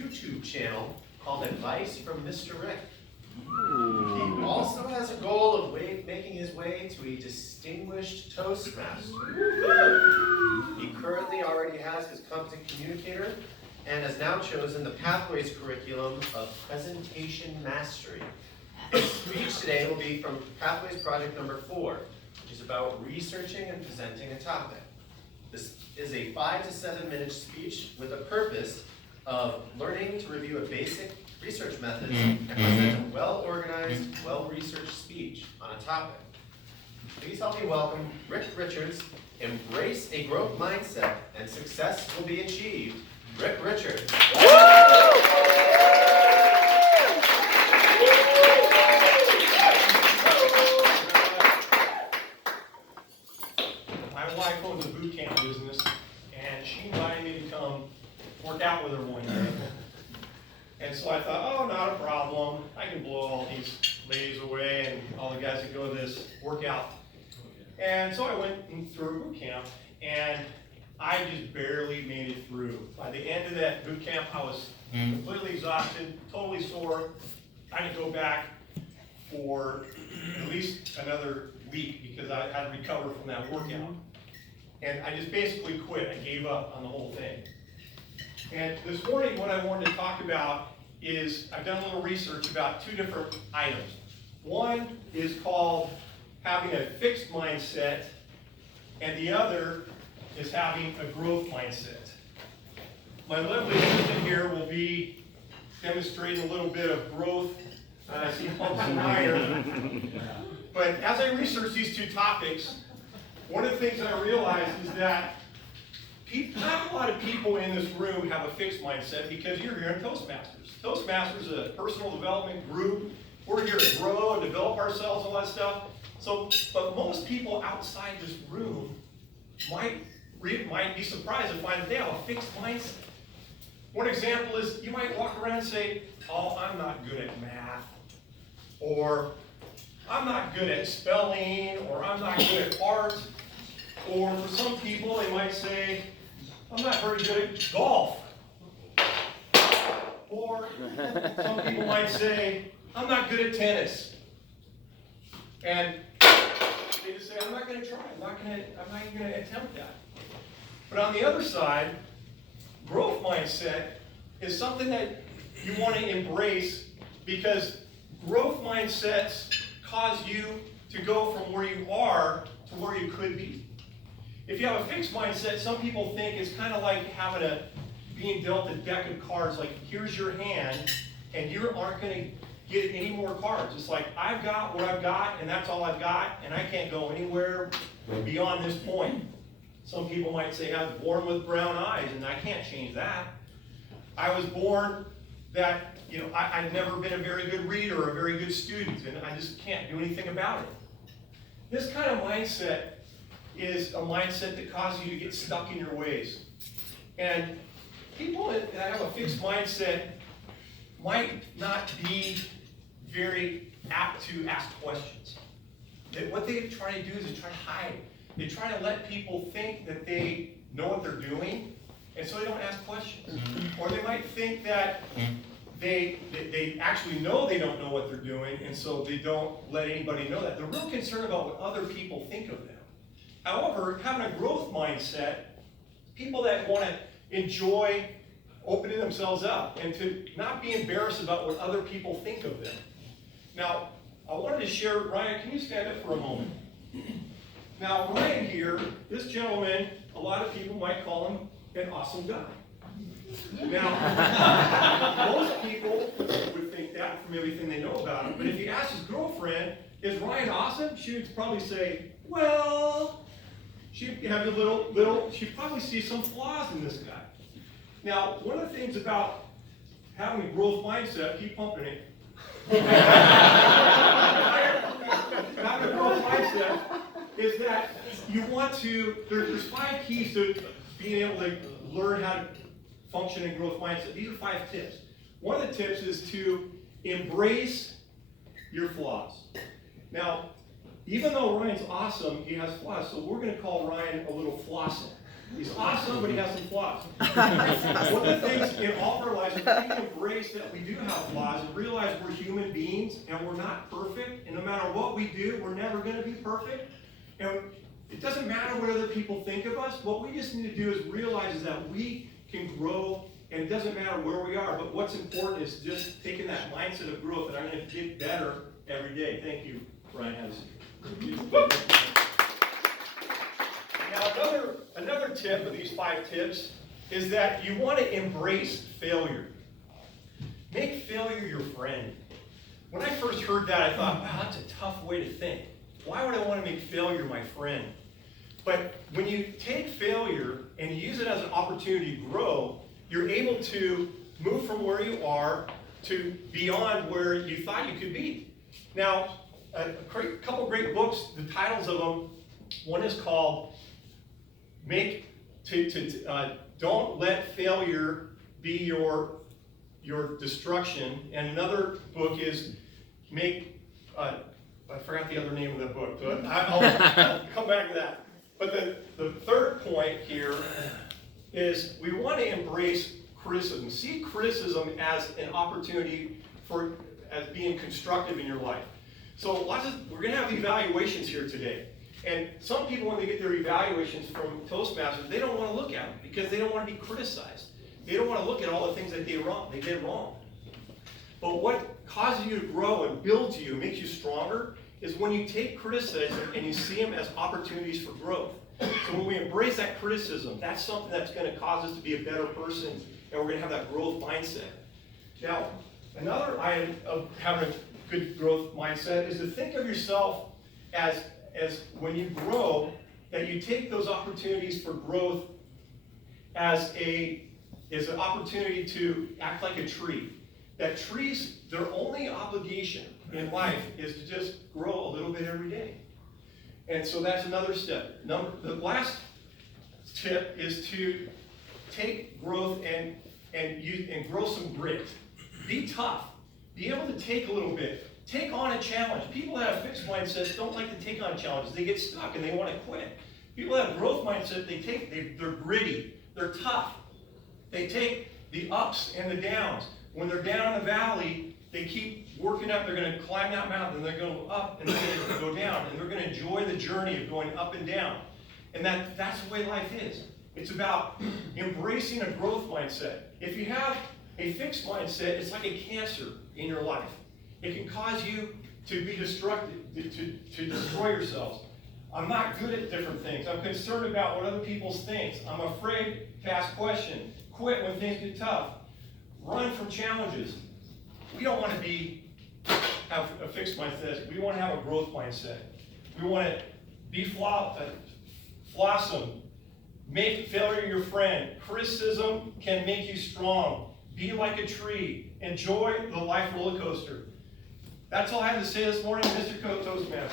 YouTube channel called Advice from Mr. Rick. He also has a goal of making his way to a distinguished Toastmaster. He currently already has his competent communicator and has now chosen the Pathways curriculum of Presentation Mastery. His speech today will be from Pathways Project number 4, which is about researching and presenting a topic. This is a 5 to 7 minute speech with a purpose of learning to review a basic research methods and present a well-organized, well-researched speech on a topic. Please help me welcome Rick Richards. Embrace a growth mindset and success will be achieved. Rick Richards. My wife owns a boot camp business, and she invited me to come work out with her one day. And so I thought, oh, not a problem. I can blow all these ladies away and all the guys that go to this workout. And so I went through boot camp, and I just barely made it through. By the end of that boot camp, I was completely exhausted, totally sore. I had to go back for at least another week because I had to recover from that workout. And I just basically quit. I gave up on the whole thing. And this morning, what I wanted to talk about is I've done a little research about 2 different items. One is called having a fixed mindset, and the other is having a growth mindset. My lovely assistant here will be demonstrating a little bit of growth. I see pumps and iron. But as I research these 2 topics, one of the things that I realized is that not a lot of people in this room have a fixed mindset because you're here in Toastmasters. Toastmasters is a personal development group. We're here to grow and develop ourselves and all that stuff. But most people outside this room might be surprised to find that they have a fixed mindset. One example is you might walk around and say, oh, I'm not good at math, or I'm not good at spelling, or I'm not good at art. Or for some people, they might say, I'm not very good at golf. Or some people might say, I'm not good at tennis. And they just say, I'm not going to try. I'm not even going to attempt that. But on the other side, growth mindset is something that you want to embrace because growth mindsets cause you to go from where you are to where you could be. If you have a fixed mindset, some people think it's kind of like being dealt a deck of cards, like here's your hand, and you aren't going to get any more cards. It's like, I've got what I've got, and that's all I've got, and I can't go anywhere beyond this point. Some people might say, I was born with brown eyes, and I can't change that. I was born that, I've never been a very good reader or a very good student, and I just can't do anything about it. This kind of mindset is a mindset that causes you to get stuck in your ways. And people that have a fixed mindset might not be very apt to ask questions. What they try to do is they try to hide. They try to let people think that they know what they're doing, and so they don't ask questions. Or they might think that they actually know they don't know what they're doing, and so they don't let anybody know that. They're real concerned about what other people think of them. However, having a growth mindset, people that want to enjoy opening themselves up and to not be embarrassed about what other people think of them. Now, I wanted to share, Ryan, can you stand up for a moment? Now, Ryan here, this gentleman, a lot of people might call him an awesome guy. Now, most people would think that from everything they know about him, but if you ask his girlfriend, is Ryan awesome? She would probably say, well, she'd have she'd probably see some flaws in this guy. Now, one of the things about having a growth mindset, keep pumping it. Having a growth mindset is that you want to, there's 5 keys to being able to learn how to function in growth mindset. These are 5 tips. One of the tips is to embrace your flaws. Now, even though Ryan's awesome, he has flaws, so we're going to call Ryan a little flosser. He's awesome, but he has some flaws. One of the things in all of our lives is we can embrace that we do have flaws and realize we're human beings and we're not perfect. And no matter what we do, we're never going to be perfect. And it doesn't matter what other people think of us. What we just need to do is realize is that we can grow, and it doesn't matter where we are. But what's important is just taking that mindset of growth, and I'm going to get better every day. Thank you, Brian Hennessy. Now, another tip of these 5 tips is that you want to embrace failure. Make failure your friend. When I first heard that, I thought, wow, that's a tough way to think. Why would I want to make failure my friend? But when you take failure and use it as an opportunity to grow, you're able to move from where you are to beyond where you thought you could be. Now, a couple great books, the titles of them, one is called Don't Let Failure Be Your Destruction, and another book is I forgot the other name of the book, but I'll come back to that. But the third point here is we want to embrace criticism. See criticism as an opportunity as being constructive in your life. So we're going to have evaluations here today. And some people, when they get their evaluations from Toastmasters, they don't want to look at them because they don't want to be criticized. They don't want to look at all the things that they did wrong. But what causes you to grow and builds you, makes you stronger, is when you take criticism and you see them as opportunities for growth. So when we embrace that criticism, that's something that's going to cause us to be a better person, and we're going to have that growth mindset. Now, another item of having a good growth mindset is to think of yourself as when you grow, that you take those opportunities for growth as an opportunity to act like a tree. That trees, their only obligation in life is to just grow a little bit every day. And so that's another step. The last tip is to take growth and grow some grit. Be tough. Be able to take a little bit. Take on a challenge. People that have fixed mindsets don't like to take on challenges. They get stuck and they want to quit. People that have growth mindset, they're gritty. They're tough. They take the ups and the downs. When they're down in the valley, they keep working up. They're going to climb that mountain. They're going to go up and they're going to go down. And they're going to enjoy the journey of going up and down. And that's the way life is. It's about embracing a growth mindset. If you have a fixed mindset, it's like a cancer in your life. It can cause you to be destructive, to destroy yourselves. I'm not good at different things. I'm concerned about what other people think. I'm afraid to ask questions. Quit when things get tough. Run from challenges. We don't want to have a fixed mindset. We want to have a growth mindset. We want to be flossom. Make failure your friend. Criticism can make you strong. Be like a tree. Enjoy the life roller coaster. That's all I have to say this morning, Mr. Toastmaster.